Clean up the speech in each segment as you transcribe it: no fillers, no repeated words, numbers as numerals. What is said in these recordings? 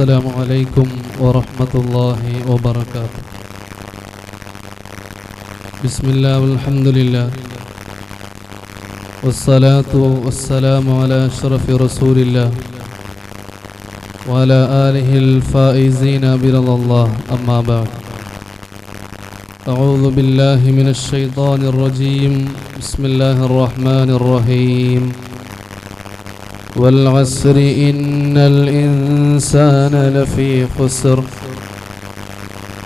السلام عليكم ورحمة الله وبركاته. بسم الله والحمد لله والصلاة والسلام على أشرف رسول الله وعلى آله الفائزين برضا الله. أما بعد، أعوذ بالله من الشيطان الرجيم. بسم الله الرحمن الرحيم. والعصر إن الإنسان لفي خسر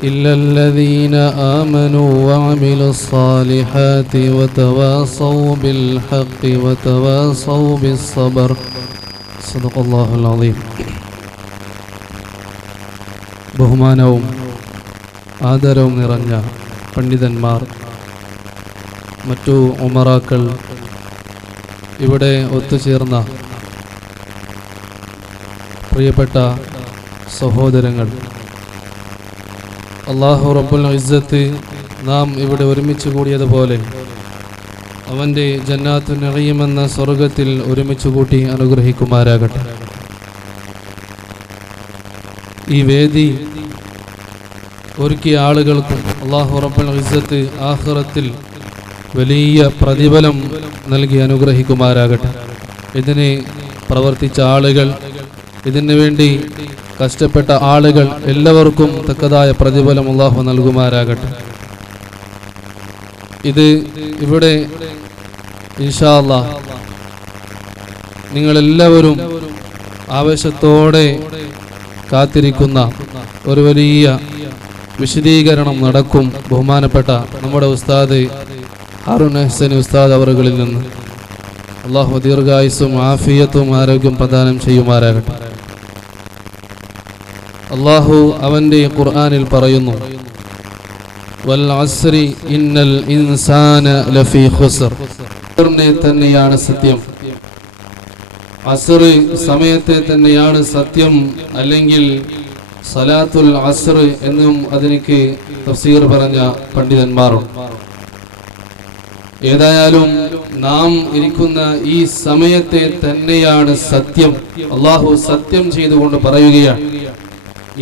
إلا الذين آمنوا وعملوا الصالحات وتواصوا بالحق وتواصوا بالصبر. صدق الله العظيم. ബഹുമാനവും ആദരവും നിറഞ്ഞ പണ്ഡിതന്മാർ, മറ്റു ഉമറാക്കൾ, ഇവിടെ ഒത്തുചേർന്ന പ്രിയപ്പെട്ട സഹോദരങ്ങൾ, അല്ലാഹു റബ്ബുൽ ഇസ്സത്ത് നാം ഇവിടെ ഒരുമിച്ച് കൂടിയതുപോലെ അവൻ്റെ ജന്നാത്തുൻ നഈം എന്ന സ്വർഗത്തിൽ ഒരുമിച്ച് കൂട്ടി അനുഗ്രഹിക്കുമാരാകട്ടെ. ഈ വേദി ഒരുക്കിയ ആളുകൾക്കും അല്ലാഹു റബ്ബുൽ ഇസ്സത്ത് ആഖിറത്തിൽ വലിയ പ്രതിഫലം നൽകി അനുഗ്രഹിക്കുമാരാകട്ടെ. ഇതിനെ പ്രവർത്തിച്ച ആളുകൾ, ഇതിനു വേണ്ടി കഷ്ടപ്പെട്ട ആളുകൾ, എല്ലാവർക്കും തക്കതായ പ്രതിഫലം അല്ലാഹു നൽകുമാരാകട്ടെ. ഇത് ഇവിടെ ഇൻഷാ അല്ലാഹ് നിങ്ങളെല്ലാവരും ആവേശത്തോടെ കാത്തിരിക്കുന്ന ഒരു വലിയ വിശദീകരണം നടക്കും. ബഹുമാനപ്പെട്ട നമ്മുടെ ഉസ്താദ് ഹാറൂൻ ഹസനി ഉസ്താദ് അവറുകളിൽ നിന്ന് അല്ലാഹു ദീർഘായുസ്സും ആഫിയത്തും ആരോഗ്യം പ്രദാനം ചെയ്യുമാരാകട്ടെ. അല്ലാഹു അവൻ്റെ ഖുർആനിൽ പറയുന്നു, വൽ അസ്രി ഇന്നൽ ഇൻസാന ലഫീ ഖുസ്ർ. അസ്റിനെ തന്നെയാണ് സത്യം, അസ്ർ സമയത്തെ തന്നെയാണ് സത്യം, അല്ലെങ്കിൽ സലാത്തുൽ അസ്ർ എന്നും അതിലേക്ക് തഫ്സീർ പറഞ്ഞ പണ്ഡിതന്മാരുണ്ട്. ഏതായാലും നാം ഇരിക്കുന്ന ഈ സമയത്തെ തന്നെയാണ് സത്യം. അല്ലാഹു സത്യം ചെയ്തുകൊണ്ട് പറയുകയാണ്,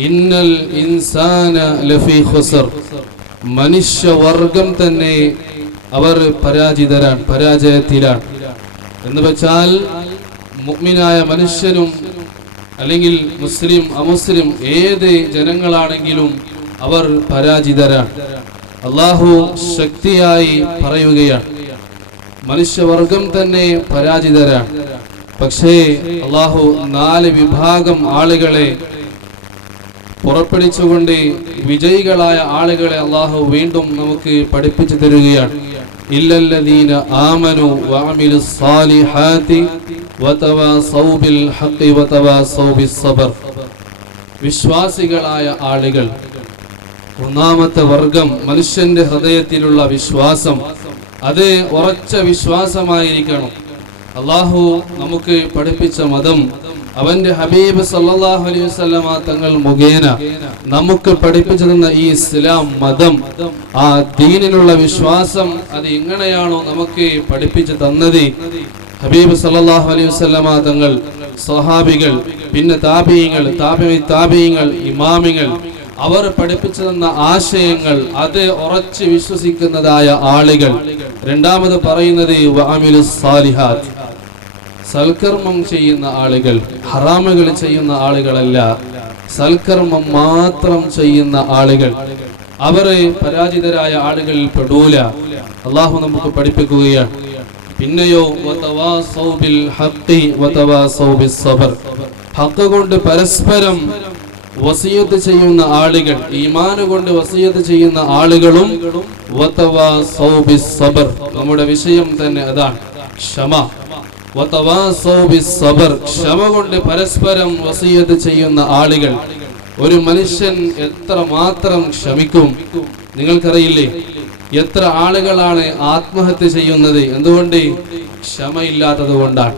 ഇന്നൽ ഇൻസാന ലഫീ ഖുസ്ർ. മനുഷ്യവർഗം തന്നെ അവർ പരാജയത്തിലാണ്. എന്ന് വെച്ചാൽ മുഅ്മിനായ മനുഷ്യനും അല്ലെങ്കിൽ മുസ്ലിം അമുസ്ലിം ഏത് ജനങ്ങളാണെങ്കിലും അവർ പരാജിതരാണ്. അല്ലാഹു ശക്തിയായി പറയുകയാണ്, മനുഷ്യവർഗം തന്നെ പരാജിതരാണ്. പക്ഷേ അല്ലാഹു 4 വിഭാഗം ആളുകളെ പുറപ്പെടുവിച്ചുകൊണ്ട് വിജയികളായ ആളുകളെ അല്ലാഹു വീണ്ടും നമുക്ക് പഠിപ്പിച്ചു തരികയാണ്. ഇല്ലല്ലദീന ആമനു വഅമിലുസ് സാലിഹാത്തി വതവാസൗ ബിൽ ഹഖി വതവാസൗ ബിസ്സബ്ർ. വിശ്വാസികളായ ആളുകൾ, ഒന്നാമത്തെ വർഗം, മനുഷ്യന്റെ ഹൃദയത്തിലുള്ള വിശ്വാസം, അത് ഉറച്ച വിശ്വാസമായിരിക്കണം. അല്ലാഹു നമുക്ക് പഠിപ്പിച്ച മതം, അവന്റെ ഹബീബ് സല്ലല്ലാഹു അലൈഹി വസല്ലമ തങ്ങൾ മുഖേന നമുക്ക് പഠിപ്പിച്ചു തന്ന ഈ ഇസ്ലാം മതം, ആ ദീനിലുള്ള വിശ്വാസം, അത് എങ്ങനെയാണോ നമുക്ക് പഠിപ്പിച്ചു തന്നത്, ഹബീബ് സല്ലല്ലാഹു അലൈഹി വസല്ലമ തങ്ങൾ, സ്വഹാബികൾ, പിന്നെ താബിഈങ്ങൾ, താബിഈങ്ങൾ, ഇമാമിങ്ങൾ, അവർ പഠിപ്പിച്ചു തന്ന ആശയങ്ങൾ, അത് ഉറച്ച് വിശ്വസിക്കുന്നതായ ആളുകൾ. രണ്ടാമത് പറയുന്നത് വഅമിലുസ് സാലിഹാത്ത്, സൽക്കർമ്മം ചെയ്യുന്ന ആളുകൾ, ഹറാമുകൾ ചെയ്യുന്ന ആളുകളല്ല, സൽക്കർമ്മം മാത്രം ചെയ്യുന്ന ആളുകൾ, അവർ പരാജിതരായ ആളുകളിൽ പെടൂല. അല്ലാഹു നമുക്ക് പഠിപ്പിക്കുകയാണ്. പിന്നെയോ വതവാസൗ ബിൽ ഹഖി വതവാസൗ ബിസ്സബ്ർ. ഹഖ് കൊണ്ട് പരസ്പരം വസിയത്ത് ചെയ്യുന്ന ആളുകൾ, ഈമാൻ കൊണ്ട് വസിയത്ത് ചെയ്യുന്ന ആളുകളും വതവാസൗ ബിസ്സബ്ർ. നമ്മുടെ വിഷയം തന്നെ അതാണ്, ക്ഷമ. വതവാസൗ ബിസ്സബ്ർ, ക്ഷമ കൊണ്ട് പരസ്പരം വസിയത്ത് ചെയ്യുന്ന ആളുകൾ. ഒരു മനുഷ്യൻ എത്ര മാത്രം ക്ഷമിക്കും? നിങ്ങൾക്കറിയില്ലേ എത്ര ആളുകളാണ് ആത്മഹത്യ ചെയ്യുന്നത്? എന്തുകൊണ്ട്? ക്ഷമയില്ലാത്തത് കൊണ്ടാണ്.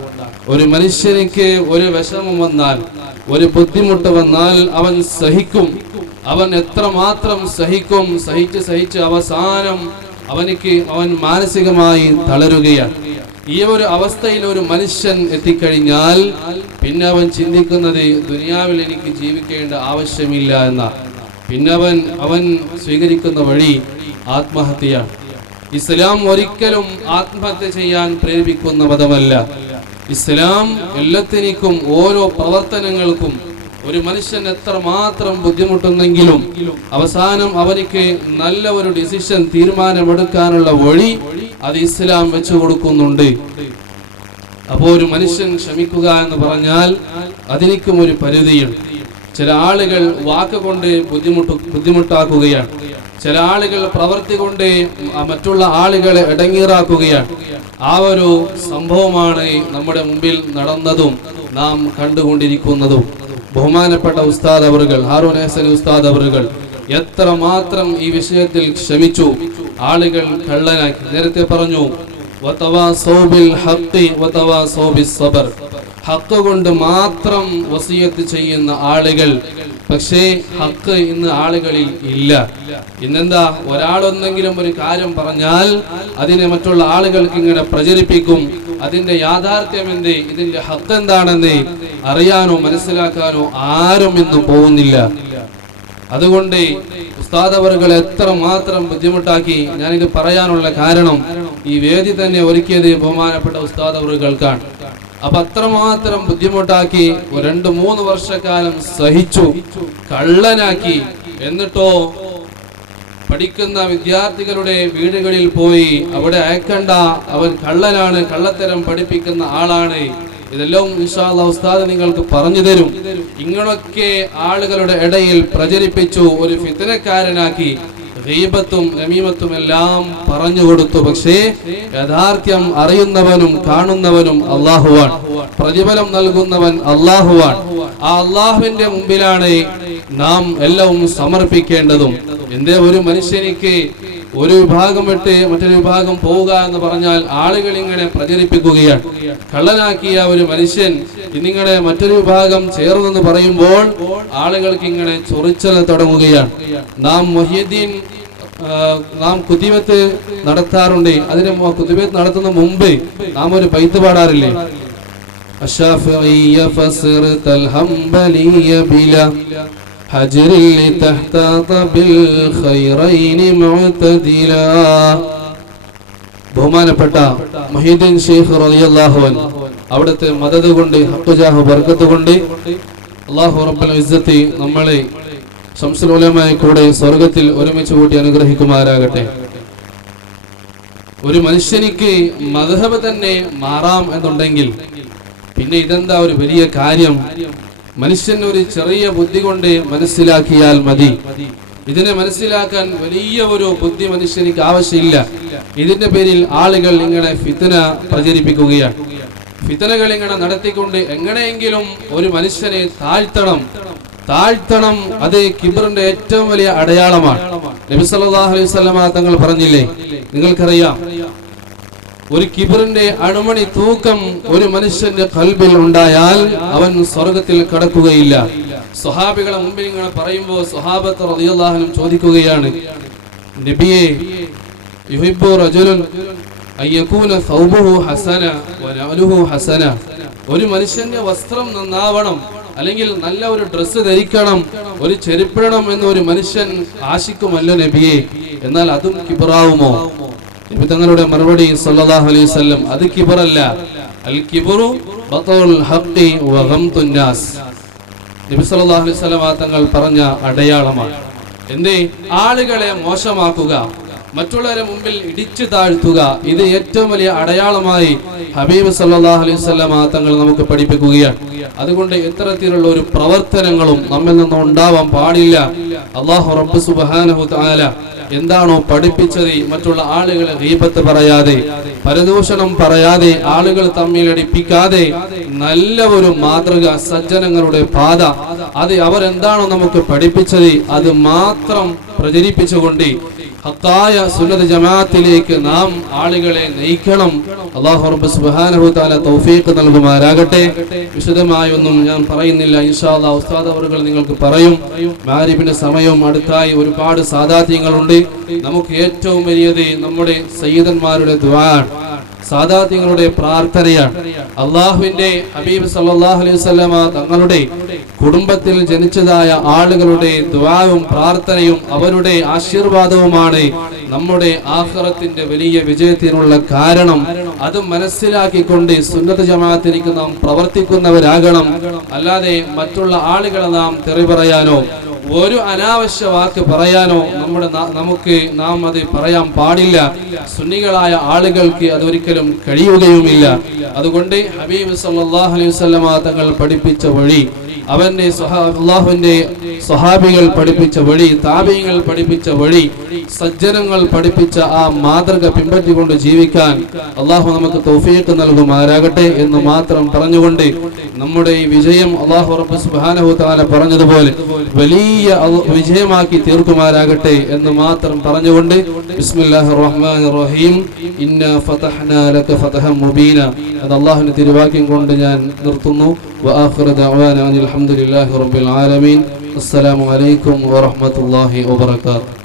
ഒരു മനുഷ്യനിക്ക് ഒരു വിഷമം വന്നാൽ, ഒരു ബുദ്ധിമുട്ട് വന്നാൽ അവൻ സഹിക്കും. അവൻ എത്രമാത്രം സഹിക്കും? സഹിച്ച് അവസാനം അവൻ മാനസികമായി തളരുകയാണ്. ഈ ഒരു അവസ്ഥയിൽ ഒരു മനുഷ്യൻ എത്തിക്കഴിഞ്ഞാൽ പിന്നെ അവൻ ചിന്തിക്കുന്നത് ദുനിയാവിൽ എനിക്ക് ജീവിക്കേണ്ട ആവശ്യമില്ല എന്ന. പിന്നെ അവൻ സ്വീകരിക്കുന്ന വഴി ആത്മഹത്യയാണ്. ഇസ്ലാം ഒരിക്കലും ആത്മഹത്യ ചെയ്യാൻ പ്രേരിപ്പിക്കുന്ന മതമല്ല. ഇസ്ലാം എല്ലാത്തിനും ഓരോ പ്രവർത്തനങ്ങൾക്കും ഒരു മനുഷ്യൻ എത്രമാത്രം ബുദ്ധിമുട്ടുന്നെങ്കിലും അവസാനം അവനിക്ക് നല്ല ഒരു ഡിസിഷൻ തീരുമാനമെടുക്കാനുള്ള വഴി അത് ഇസ്ലാം വെച്ചു കൊടുക്കുന്നുണ്ട്. അപ്പോൾ ഒരു മനുഷ്യൻ ക്ഷമിക്കുക എന്ന് പറഞ്ഞാൽ അതിനും ഒരു പരിധിയുണ്ട്. ചില ആളുകൾ വാക്കുകൊണ്ട് ബുദ്ധിമുട്ടാക്കുകയാണ്. ചില ആളുകൾ പ്രവൃത്തി കൊണ്ട് മറ്റുള്ള ആളുകളെ ഇടങ്ങീറാക്കുകയാണ്. ആ ഒരു സംഭവമാണ് നമ്മുടെ മുമ്പിൽ നടന്നതും നാം കണ്ടുകൊണ്ടിരിക്കുന്നതും. ബഹുമാനപ്പെട്ട ഉസ്താദ് അവറുകൾ, ഹാറൂൻ ഹസൻ ഉസ്താദ് അവറുകൾ എത്രമാത്രം ഈ വിഷയത്തിൽ ക്ഷമിച്ചു. ആളുകൾ കള്ളനാക്കി. നേരത്തെ പറഞ്ഞു ഹക്ക് കൊണ്ട് മാത്രം വസിയത്ത് ചെയ്യുന്ന ആളുകൾ. പക്ഷേ ഹക്ക് ഇന്ന് ആളുകളിൽ ഇല്ല. ഇന്നെന്താ, ഒരാളൊന്നെങ്കിലും ഒരു കാര്യം പറഞ്ഞാൽ അതിനെ മറ്റുള്ള ആളുകൾക്ക് ഇങ്ങനെ പ്രചരിപ്പിക്കും. അതിന്റെ യാഥാർത്ഥ്യം എന്ത്, ഇതിന്റെ ഹക്ക് എന്താണെന്ന് അറിയാനോ മനസ്സിലാക്കാനോ ആരും ഇന്ന് പോകുന്നില്ല. അതുകൊണ്ട് ഉസ്താദ് അവറുകൾ എത്ര മാത്രം ബുദ്ധിമുട്ടാക്കി. ഞാനിത് പറയാനുള്ള കാരണം ഈ വേദി തന്നെ ഒരുക്കിയത് ബഹുമാനപ്പെട്ട ഉസ്താദ് അവറുകൾക്കാണ്. അപ്പൊ അത്രമാത്രം ബുദ്ധിമുട്ടാക്കി 2-3 വർഷക്കാലം സഹിച്ചു, കള്ളനാക്കി. എന്നിട്ടോ പഠിക്കുന്ന വിദ്യാർത്ഥികളുടെ വീടുകളിൽ പോയി അവിടെ അയക്കണ്ട, അവൻ കള്ളനാണ്, കള്ളത്തരം പഠിപ്പിക്കുന്ന ആളാണ്, ഇതെല്ലാം ഇൻഷാ അല്ലാഹ് ഉസ്താദ് നിങ്ങൾക്ക് പറഞ്ഞു തരും. ഇങ്ങളൊക്കെ ആളുകളുടെ ഇടയിൽ പ്രചരിപ്പിച്ചു, ഒരു ഫിത്നക്കാരനാക്കി, ഗീബത്തും നമീമത്തും എല്ലാം പറഞ്ഞു കൊടുത്തു. പക്ഷേ യഥാർത്ഥ്യം അറിയുന്നവനും കാണുന്നവനും അല്ലാഹുവാണ്. പ്രതിഫലം നൽകുന്നവൻ അല്ലാഹുവാണ്. ആ അല്ലാഹുവിന്റെ മുമ്പിലാണ് നാം എല്ലാം സമർപ്പിക്കേണ്ടതും. എന്തേ ഒരു മനുഷ്യനിക്ക് ഒരു വിഭാഗം വിട്ട് മറ്റൊരു വിഭാഗം പോവുക എന്ന് പറഞ്ഞാൽ ആളുകൾ ഇങ്ങനെ പ്രചരിപ്പിക്കുകയാണ്. കള്ളനാക്കിയ ഒരു മനുഷ്യൻ ഇന്നിങ്ങനെ മറ്റൊരു വിഭാഗം ചേർന്നെന്ന് പറയുമ്പോൾ ആളുകൾക്ക് ഇങ്ങനെ ചൊറിച്ചൽ തുടങ്ങുകയാണ്. നാം കുതിവത്ത് നടത്താറുണ്ട്. അതിന് കുതിവത്ത് നടത്തുന്ന മുമ്പ് നാം ഒരു ബൈത്ത് പാടാറില്ലേ? ബഹുമാനപ്പെട്ട മുഹീദ്ദീൻ ശൈഖ് റളിയല്ലാഹു അൻഹു അവിടുത്തെ മദദ് കൊണ്ട് ഹഖ്ജാഹു ബർക്കത്ത് കൊണ്ട് അല്ലാഹു റബ്ബുൽ ഇസ്സത്തി നമ്മളെ ശംസുൽ ഉലമായ കൂടെ സ്വർഗ്ഗത്തിൽ ഒരുമിച്ച് കൂട്ടി അനുഗ്രഹിക്കുമാറാകട്ടെ. ഒരു മനുഷ്യനിക്ക് മദ്ഹബ് തന്നെ മാറാം എന്നുണ്ടെങ്കിൽ പിന്നെ ഇതെന്താ ഒരു വലിയ കാര്യം? മനുഷ്യൻ ഒരു ചെറിയ ബുദ്ധി കൊണ്ട് മനസ്സിലാക്കിയാൽ മതി. ഇതിനെ മനസ്സിലാക്കാൻ വലിയ ഒരു ബുദ്ധി മനുഷ്യനിക്ക് ആവശ്യമില്ല. ഇതിന്റെ പേരിൽ ആളുകൾ ഇങ്ങനെ ഫിത്ന പ്രചരിപ്പിക്കുകയാണ്. ഫിത്നകൾ ഇങ്ങനെ നടത്തിക്കൊണ്ട് എങ്ങനെയെങ്കിലും ഒരു മനുഷ്യനെ താഴ്ത്തണം. അത് കിബ്റിന്റെ ഏറ്റവും വലിയ അടയാളമാണ്. നബി സല്ലല്ലാഹു അലൈഹി വസല്ലം തങ്ങൾ പറഞ്ഞില്ലേ, നിങ്ങൾക്കറിയാം, ഒരു കിബ്റിന്റെ അണുമണി തൂക്കം ഒരു മനുഷ്യന്റെ ഖൽബിൽ ഉണ്ടായാൽ അവൻ സ്വർഗ്ഗത്തിൽ കടക്കുകയില്ല. സ്വഹാബികളെ മുമ്പിൽ ഇങ്ങനെ പറയുമ്പോൾ സ്വഹാബത്ത് റളിയല്ലാഹു അൻഹും ചോദിക്കുകയാണ്, നബിയേ, യുഹിബ്ബു റജുലുൻ അയ്യകൂന സൗബുഹു ഹസന വനഅലുഹു ഹസന. ഒരു മനുഷ്യന്റെ വസ്ത്രം നന്നാവണം, അല്ലെങ്കിൽ നല്ല ഒരു ഡ്രസ്സ് ധരിക്കണം, ഒരു ചെരുപ്പിടണം എന്ന് ഒരു മനുഷ്യൻ ആശിക്കുമല്ലോ നബിയെ, എന്നാൽ അതും കിബ്റാവുമോ? നബി തങ്ങളുടെ മറുപടി സല്ലല്ലാഹു അലൈഹി വസല്ലം, അത് കിബ്റല്ല. അൽ കിബ്റു ബത്റുൽ ഹഖി വ ഗംതുൻ നാസ്. നബി സല്ലല്ലാഹു അലൈഹി വസല്ലം തങ്ങൾ പറഞ്ഞ അടയാളമാണ്. എന്തേ? ആളുകളെ മോശമാക്കുക, മറ്റുള്ളവരെ മുമ്പിൽ ഇടിച്ചു താഴ്ത്തുക. ഇത് ഏറ്റവും വലിയ അടയാളമായി ഹബീബ് സല്ലല്ലാഹു അലൈഹി വസല്ലം തങ്ങൾ നമുക്ക് പഠിപ്പിക്കുകയാണ്. അതുകൊണ്ട് ഇത്തരത്തിലുള്ള ഒരു പ്രവർത്തനങ്ങളും നമ്മിൽ നിന്ന് ഉണ്ടാവാൻ പാടില്ല. അല്ലാഹു റബ്ബ് സുബ്ഹാനഹു തആല എന്താണോ പഠിപ്പിച്ചത്, മറ്റുള്ള ആളുകളെ ഗീബത്ത് പറയാതെ, പരദൂഷണം പറയാതെ, ആളുകൾ തമ്മിൽ അടിപ്പിക്കാതെ, നല്ല ഒരു മാതൃക, സജ്ജനങ്ങളുടെ പാത, അത് അവരെന്താണോ നമുക്ക് പഠിപ്പിച്ചത് അത് മാത്രം പ്രചരിപ്പിച്ചുകൊണ്ട് ഹഖായ സുന്നത്ത് ജമാഅത്തിലേക്ക് നാം ആളുകളെ നയിക്കണം. അല്ലാഹു റബ്ബ് സുബ്ഹാനഹു തആല തൗഫീഖ് നൽകുമാറാകട്ടെ. വിശദമായൊന്നും ഞാൻ പറയുന്നില്ല. ഇൻഷാ അല്ലാഹ് ഉസ്താദ് അവറുകൾ നിങ്ങൾക്ക് പറയും. മഗ്‌രിബിന്റെ സമയവും അടുത്തായി ഒരുപാട് സാദാത്യങ്ങളുണ്ട്. നമുക്ക് ഏറ്റവും വലിയത് നമ്മുടെ സയ്യിദന്മാരുടെ ദുആ. സാദാത്യങ്ങളുടെ പ്രാർത്ഥനയാണ്. അള്ളാഹുവിന്റെ ഹബീബ് സല്ലല്ലാഹു അലൈഹി വസല്ലമ തങ്ങളുടെ കുടുംബത്തിൽ ജനിച്ചതായ ആളുകളുടെ ദുആവും പ്രാർത്ഥനയും അവരുടെ ആശീർവാദവുമാണ് നമ്മുടെ ആഖിറത്തിന്റെ വലിയ വിജയത്തിനുള്ള കാരണം. അത് മനസ്സിലാക്കിക്കൊണ്ട് സുന്നത്ത് ജമാഅത്തിലേക്ക് നാം പ്രവർത്തിക്കുന്നവരാകണം. അല്ലാതെ മറ്റുള്ള ആളുകളെ നാം തെറി പറയാനോ ഒരു അനാവശ്യ വാക്ക് പറയാനോ നാം അത് പറയാൻ പാടില്ല. സുന്നികളായ ആളുകൾക്ക് അതൊരിക്കലും കഴിയുകയുമില്ല. അതുകൊണ്ട് ഹബീബ് സല്ലല്ലാഹു അലൈഹി വസല്ലമ തങ്ങൾ പഠിപ്പിച്ച വഴി, അവന്റെ അല്ലാഹുവിന്റെ സ്വഹാബികൾ പഠിപ്പിച്ച വഴി, താബീങ്ങൾ പഠിപ്പിച്ച വഴി, സജ്ജനങ്ങൾ പഠിപ്പിച്ച ആ മാതൃക പിൻപറ്റിക്കൊണ്ട് ജീവിക്കാൻ അല്ലാഹു നമുക്ക് തൗഫീഖ് നൽകുമാറാകട്ടെ എന്ന് മാത്രം പറഞ്ഞുകൊണ്ട് നമ്മുടെ ഈ വിജയം അല്ലാഹു റബ്ബ് സുബ്ഹാനഹു തആല പറഞ്ഞതുപോലെ വലിയ വിജയമാക്കി തീർക്കുമാറാകട്ടെ എന്ന് മാത്രം പറഞ്ഞുകൊണ്ട് ബിസ്മില്ലാഹിർ റഹ്മാനിർ റഹീം ഇന്നാ ഫതഹ്നാ ലക ഫതഹൻ മുബീന അത് അല്ലാഹുവിന്റെ തിരുവാക്യം കൊണ്ട് ഞാൻ നിർത്തുന്നു. വആഖിറു ദഅവാനാ അൽഹംദുലില്ലാഹി റബ്ബിൽ ആലമീൻ. അസ്സലാമു അലൈക്കും വറഹ്മത്തുള്ളാഹി വബറകാതുഹു.